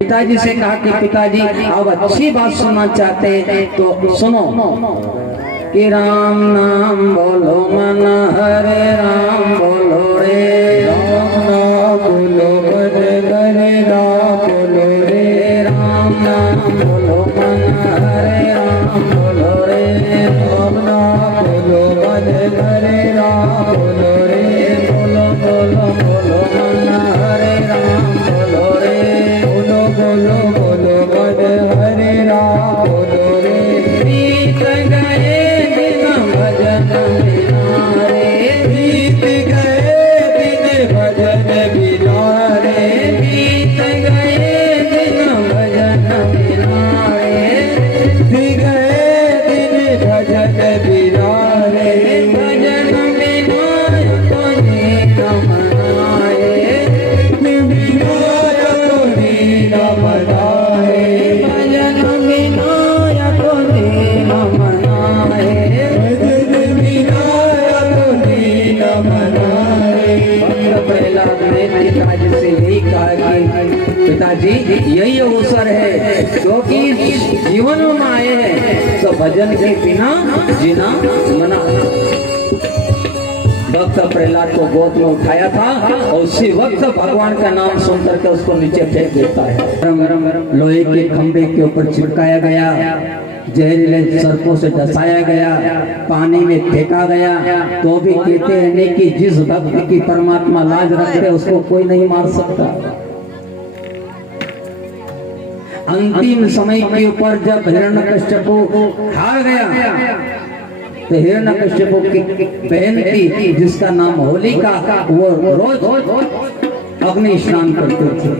पिताजी से कहा कि पिताजी अब अच्छी बात सुनना चाहते हैं तो सुनो कि राम नाम बोलो मन हरे राम बोलो रे राम नाम बोलो मन हरे राम बोलो रे राम नाम बोलो मन हरे राम बोलो रे राम नाम बोलो मन हरे राम बोलो रे बोलो बोलो बोलो मन हरे राम बोलो रे बोलो बोलो बोलो मन हरे राम बोलो रे बीत गए दिन भजन बिना रे बीत गए दिन भजन बिना रे बीत गए दिन भजन बिना रे बीत गए दिन भजन बिना रे भजन बिना कोई न मनाए बिना कोई न मनाए भजन बिना कोई न मनाए भजन बिना कोई न मनाए। भक्त प्रहलाद ने पिताजी से यही कहा कि पिताजी यही अवसर है क्योंकि जीवन में आए हैं तो भजन के बिना जीना मना। भक्त प्रहलाद को गोद में उठाया था और उसी वक्त भगवान का नाम सुन करके उसको नीचे फेंक देता है। लोहे के खंभे के ऊपर चिपकाया गया, जहरीले सर्पों से डसाया गया, पानी में फेंका गया, तो भी कहते हैं कि जिस भक्त की परमात्मा लाज रखते उसको कोई नहीं मार सकता। अंतिम समय के ऊपर जब हिरण्यकश्यप हार गया तो हिरण्यकश्यप की बहन थी जिसका नाम होलिका, वो रोज अग्नि स्नान करते थे।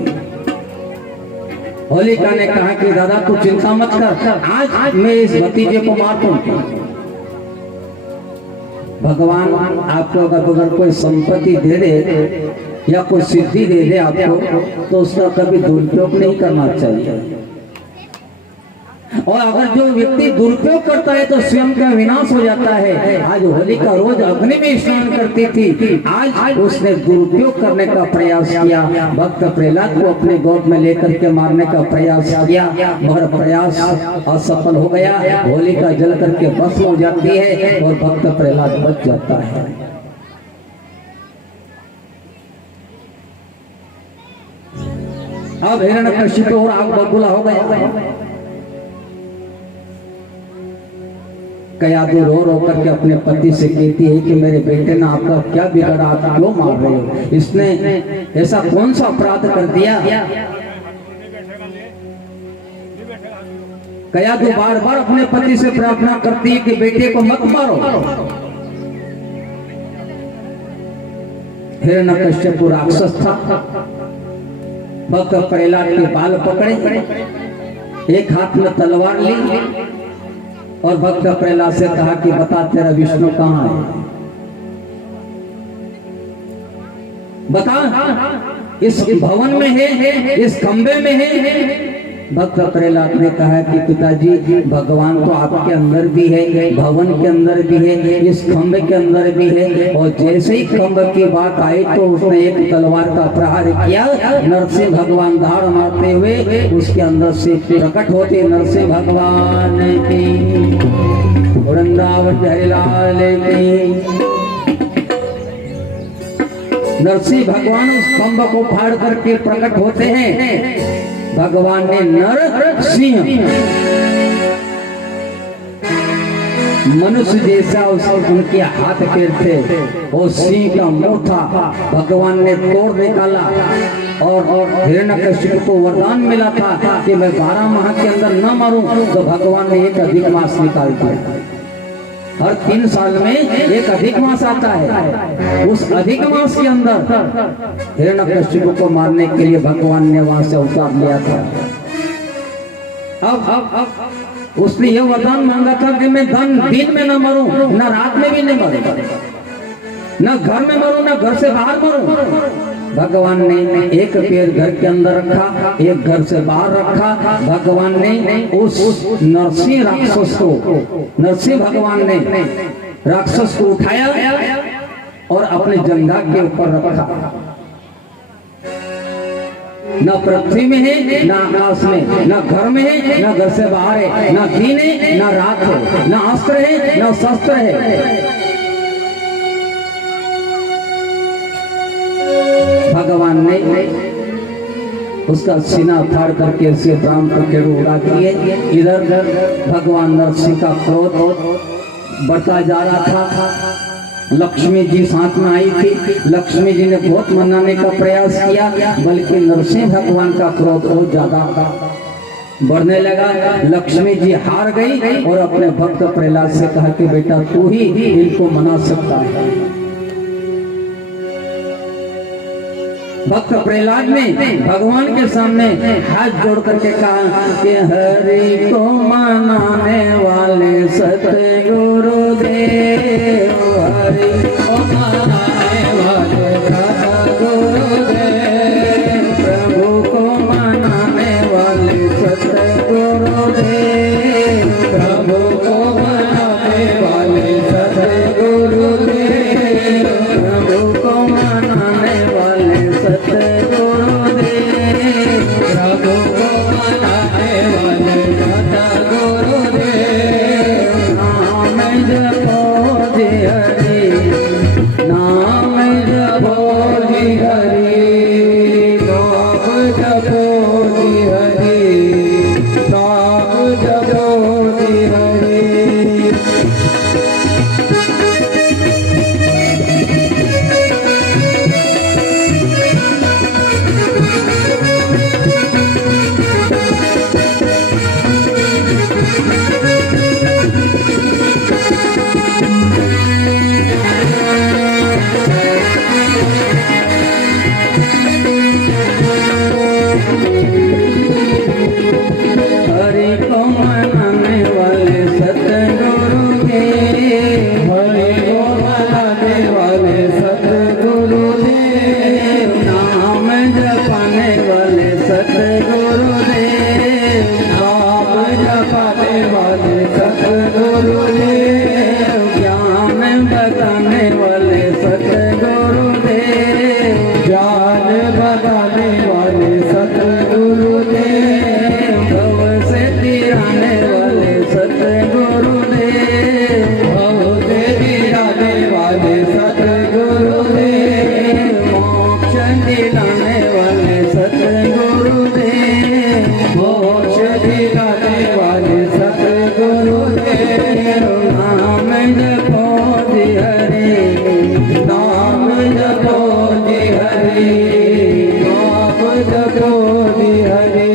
होलिका ने कहा कि दादा तू चिंता मत कर, आज मैं इस भतीजे को मार दूं। भगवान आपको अगर कोई संपत्ति दे दे या कोई सिद्धि दे दे आपको तो उसका कभी दुरुपयोग नहीं करना चाहिए, और अगर जो व्यक्ति दुरुपयोग करता है तो स्वयं का विनाश हो जाता है। आज होलिका रोज अग्नि में स्नान करती थी, आज उसने दुरुपयोग करने का प्रयास किया। भक्त प्रहलाद को अपने गोद में लेकर के मारने का प्रयास किया मगर प्रयास असफल हो गया। होलिका जल करके भस्म हो जाती है और भक्त प्रहलाद बच जाता है। अब हिरण्यकश्यप और आग बबूला हो गया। कयाधु रो रो करके अपने पति से कहती है कि मेरे बेटे ने आपका क्या बिगाड़ा, आप क्यों मार रहे हो, इसने ऐसा कौन सा अपराध कर दिया। कयाधु बार बार अपने पति से प्रार्थना करती है कि बेटे को मत मारो। हिरण्यकश्यप राक्षस था। भक्त प्रहलाद के बाल पकड़े, एक हाथ में तलवार ली और भक्त प्रहलाद से कहा कि बता तेरा विष्णु कहाँ है, बता इस भवन में है, इस खंबे में है। भक्त प्रहलाद ने कहा कि पिताजी भगवान तो आपके अंदर भी है, भवन के अंदर भी है, इस खंबे के अंदर भी है। और जैसे ही खंबे की बात आई तो उसने एक तलवार का प्रहार किया। नरसिंह भगवान धाड़ मारते हुए उसके अंदर से प्रकट होते नरसिंह भगवान की, वृंदावन हरिलाल की। नरसिंह भगवान उस खंभ को फाड़ करके प्रकट होते हैं। भगवान ने नर सिंह मनुष्य जैसा उनके हाथ पैर थे, वो सिंह का मुंह था। भगवान ने तोड़ निकाला और हिरण्यकश्यप को वरदान मिला था कि मैं 12 माह के अंदर न मरूं, तो भगवान ने एक अधिक मास निकाल दिया। हर 3 साल में एक अधिक मास आता है। उस अधिक मास के अंदर हिरण्यकश्यप को मारने के लिए भगवान ने वहां से अवतार लिया था। अब उसने यह वरदान मांगा था कि मैं दिन में न मरूं, न रात में भी नहीं मरूं, न घर में मरूं, न घर से बाहर मरूं। भगवान ने एक पैर घर के अंदर रखा, एक घर से बाहर रखा। भगवान ने उस नरसिंह राक्षस को, नरसिंह भगवान ने राक्षस को उठाया और अपने जंघा के ऊपर रखा। न पृथ्वी में है, न आकाश में, न घर में है, न घर से बाहर है, न दिन है, न रात है, न अस्त्र है, न शस्त्र है। भगवान ने उसका सीना फाड़ करके उसके प्राण को केड़ू उड़ा दिए। इधर भगवान नरसिंह का क्रोध बढ़ता जा रहा था। लक्ष्मी जी साथ में आई थी। लक्ष्मी जी ने बहुत मनाने का प्रयास किया, बल्कि नरसिंह भगवान का क्रोध और ज्यादा बढ़ने लगा। लक्ष्मी जी हार गई और अपने भक्त प्रहलाद से कहा कि बेटा तू ही इनको मना सकता है। भक्त प्रहलाद ने भगवान के सामने हाथ जोड़ करके कहा कि हरि को मनाने वाले सतगुरु देव, हरि को मनाने वाले सतगुरु देव, प्रभु को मनाने वाले सतगुरु देव, प्रभु को मनाने वाले सतगुरु देव, प्रभु को मनाने वाले सतगुरु देव, प्रभु को मनाने वाले सतगुरु देव। नाम जपो जी हरि, नाम जपो जी हरि, नाम जपो जी हरि, नाम जपो जी हरि। हरि को मनाने वाले सतगुरु देव, हरि को मनाने वाले सतगुरु देव, नाम जपाने वाले सतगुरु देव, नाम जपाने वाले सतगुरु देव, ज्ञान बताने वाले सतगुरु देव, ज्ञान बताने वाले सतगुरु देव, भव से तिराने वाले सतगुरु देव, भव से तिराने वाले सतगुरु देव, मोक्ष दिलाने वाले सतगुरु देव, मोक्ष दिलाने वाले सतगुरु देव। नाम जपो जी हरि, नाम जपो जी हरि, नाम जपो जी हरि।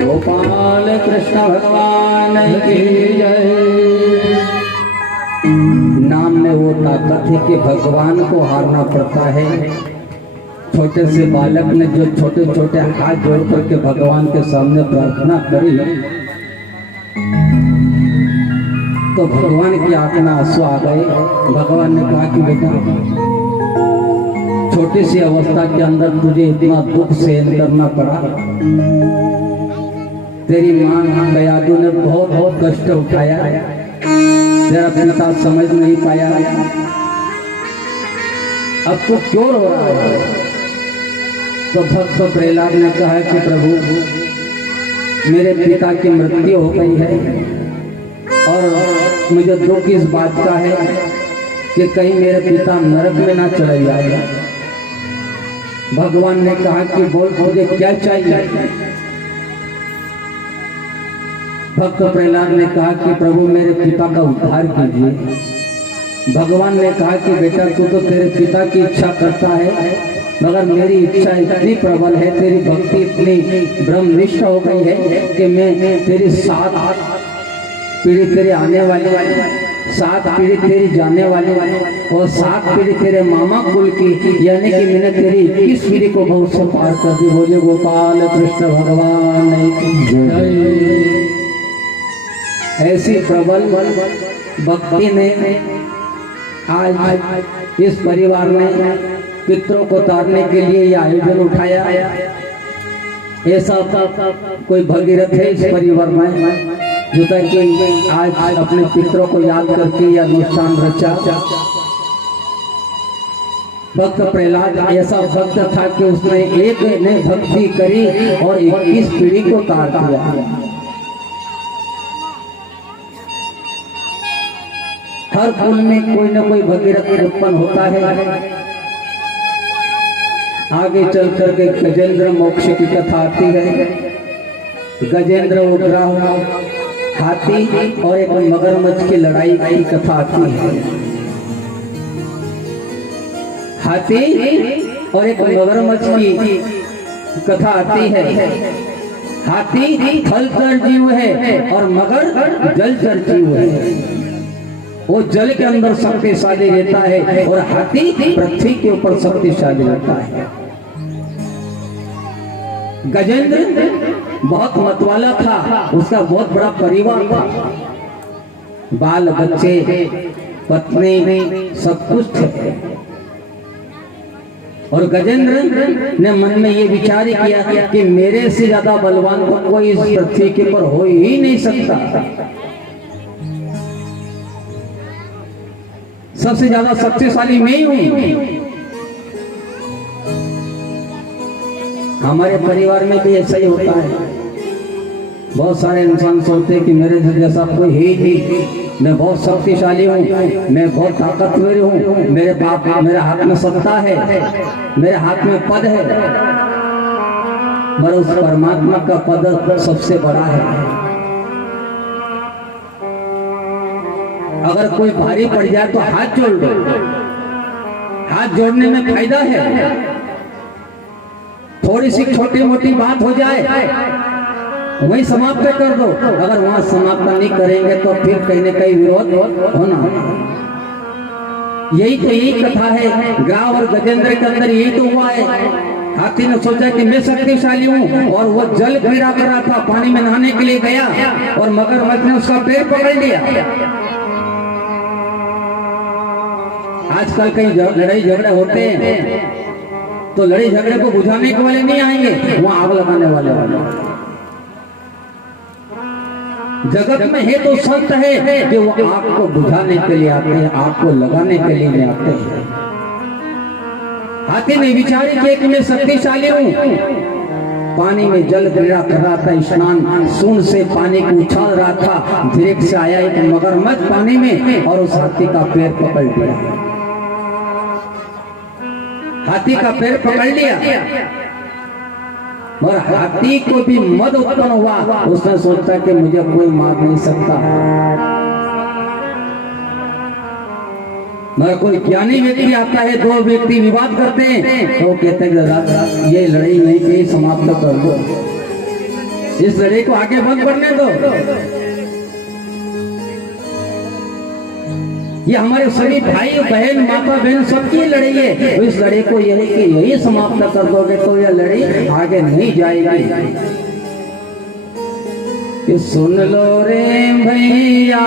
गोपाल कृष्ण भगवान की जय। नाम में वो ताकत है कि भगवान को हारना पड़ता है। छोटे से बालक ने जो छोटे छोटे हाथ जोड़ करके भगवान के सामने प्रार्थना करी, तो भगवान की आंखों में आंसू आ गए। भगवान ने कहा कि बेटा छोटी सी अवस्था के अंदर तुझे इतना दुख सहन करना पड़ा। तेरी मां दयालु ने बहुत बहुत कष्ट उठाया, तेरा पिता समझ नहीं पाया, अब तो क्यों रो रहा है? तो भक्त प्रहलाद ने कहा कि प्रभु मेरे पिता की मृत्यु हो गई है और मुझे दुख इस बात का है कि कहीं मेरे पिता नरक में ना चले जाए। भगवान ने कहा कि बोल मुझे क्या चाहिए? भक्त प्रहलाद ने कहा कि प्रभु मेरे पिता का उद्धार कीजिए। भगवान ने कहा कि बेटा तू तो तेरे पिता की इच्छा करता है, मगर मेरी इच्छा इतनी प्रबल है, तेरी भक्ति इतनी ब्रह्मनिष्ठ हो गई है कि मैं तेरी 7 पीढ़ी तेरे आने वाले 7 पीढ़ी तेरी जाने वाली और 7 पीढ़ी तेरे मामा कुल की, यानी कि मैंने तेरी 21 पीढ़ी को बहुत से पार कर दी। बोले गोपाल कृष्ण भगवान की जय। ऐसी प्रबल भक्ति ने आज इस परिवार ने पितरों को तारने के लिए यह आयोजन उठाया। ऐसा कोई भगीरथ है इस परिवार में जो कि आज अपने पितरों को याद करके यह अनुष्ठान रचा। भक्त प्रहलाद ऐसा भक्त था कि उसने एक ने भक्ति करी और 21 पीढ़ी को तार दिया। हर कुल में कोई न कोई भगीरथ उत्पन्न होता है। आगे चल करके गजेंद्र मोक्ष की कथा आती है। गजेंद्र उग्रह हाथी और एक मगरमच्छ की लड़ाई की कथा आती है। हाथी और एक मगरमच्छ की कथा आती है। हाथी थलचर जीव है और मगर जलचर जीव है। वो जल के अंदर शक्तिशाली रहता है और हाथी पृथ्वी के ऊपर शक्तिशाली रहता है। गजेंद्र बहुत मतवाला था, उसका बहुत बड़ा परिवार था, बाल बच्चे पत्नी सब कुछ थे। और गजेंद्र ने मन में ये विचार किया कि मेरे से ज्यादा बलवान तो कोई इस पृथ्वी के ऊपर हो ही नहीं सकता। सबसे ज्यादा शक्तिशाली मैं ही हूं। हमारे परिवार में भी ऐसा ही होता है। बहुत सारे इंसान सोचते हैं कि मेरे जैसा कोई है ही नहीं, मैं बहुत शक्तिशाली हूँ, मैं बहुत ताकतवर हूँ, मेरे हाथ में सत्ता है, मेरे हाथ में पद है। पर उस परमात्मा का पद सबसे बड़ा है। अगर कोई भारी पड़ जाए तो हाथ जोड़ दो। हाथ जोड़ने में फायदा है। थोड़ी सी छोटी मोटी बात हो जाए वही समाप्त कर दो। अगर वहां समाप्त नहीं करेंगे तो फिर कहीं न कहीं विरोध होना। यही कथा है। ग्राह और गजेंद्र के अंदर यही तो हुआ है। हाथी ने सोचा कि मैं शक्तिशाली हूँ और वो जल क्रीड़ा कर रहा था, पानी में नहाने के लिए गया और मगरमच्छ ने उसका पैर पकड़ लिया। आजकल कई लड़ाई झगड़े होते हैं तो लड़ाई झगड़े को बुझाने के वाले नहीं आएंगे, वहां आग लगाने वाले जगत में है तो संत है कि वो आग को बुझाने के लिए आते हैं, आग को लगाने के लिए नहीं आते हैं। हाथी ने विचार किया कि मैं शक्तिशाली हूँ। पानी में जल क्रीड़ा कर रहा था, स्नान सूंड से पानी को उछाल रहा था। धीरे से आया एक मगरमच्छ पानी में और उस हाथी का पैर पकड़ लिया। हाथी का पैर पकड़ लिया और हाथी को भी मद उत्पन्न हुआ। उसने सोचा कि मुझे कोई मार नहीं सकता। मगर कोई ज्ञानी व्यक्ति आता है, दो व्यक्ति विवाद करते हैं तो वो कहते हैं ये लड़ाई नहीं की, समाप्त कर दो, इस लड़ाई को आगे बंद करने दो। ये हमारे सभी भाई बहन माता बहन सबकी लड़ाई है। तो इस लड़ाई को यही समाप्त कर दोगे तो यह लड़ाई आगे नहीं जाएगी। कि सुन लो रे भैया,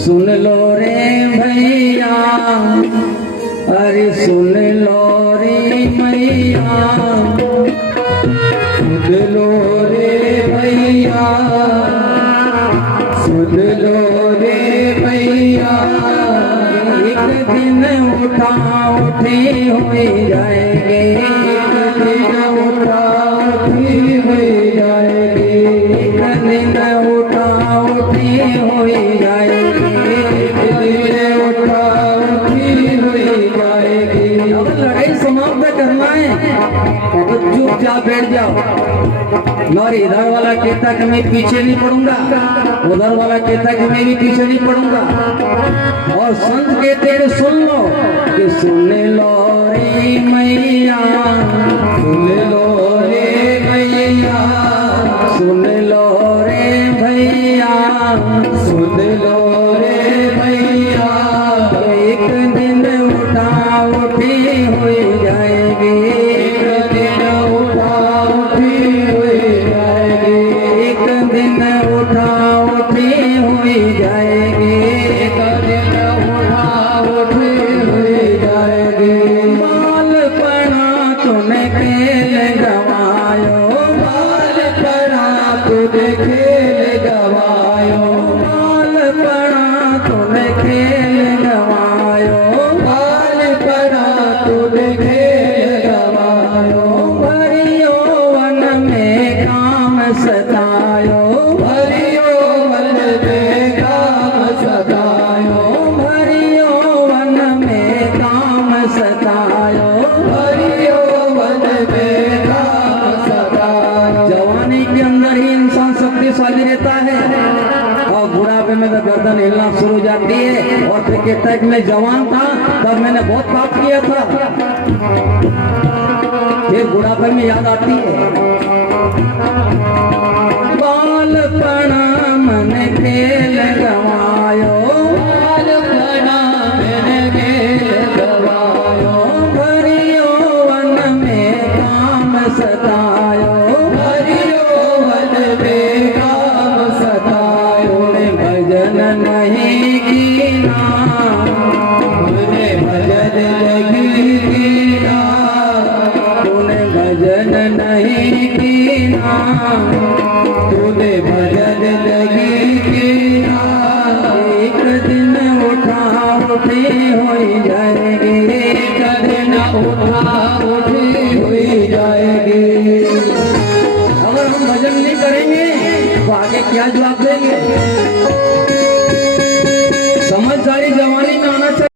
सुन लो रे भैया, अरे सुन लो रे मैया, सुन लो रे भैया, सुन लो रे भैया। एक दिन उठा उठी हुए जाएंगे, एक दिन उठा उठी हुए जाएंगे, एक दिन उठा उठी हुए जाएंगे, एक दिन उठा उठी हुए जाएंगे। अब लड़ाई समाप्त करना है तो चुपचाप बैठ जाओ। और इधर वाला कहता कि मैं पीछे नहीं पड़ूंगा, उधर वाला कहता कि मैं भी पीछे नहीं पड़ूंगा। और संत कहते हैं सुन लो कि सुन लो रे मैया, सुन लो रे भैया, सुन लो रे भैया, सुन जाएगी, एक दिन उठा उठी हुई जाएगी। बालपना तूने खेल गवायो, बालपना तूने खेल गवायो, बालपना तूने खेल गवायो, बालपना तूने खेल गवायो। भरियो वन में काम सतायो, भरियो वन में काम सतायो, भरियो वन में काम सतायो, भरियो वन में काम सतायो। जवानी के अंदर ही इंसान शक्तिशाली रहता है और बुढ़ापे में तो गर्दन हिलना शुरू हो जाती है। और फिर के तक में जवान था तब मैंने बहुत पाप किया था, फिर बुढ़ापे में याद आती है। बालपना मन खेल गवायो, बालपना मन खेल गवायो, भरियो वन में काम सतायो, भरियो वन में काम सतायो। ने भजन नहीं कीना, तूने भजन नहीं कीना, तूने भजन नहीं कीना, तूने भजन नहीं कीना। एक दिन उठा उठी हुई जाएगी, एक दिन उठा उठी हुई जाएगी। अगर हम भजन नहीं करेंगे तो आगे क्या जवाब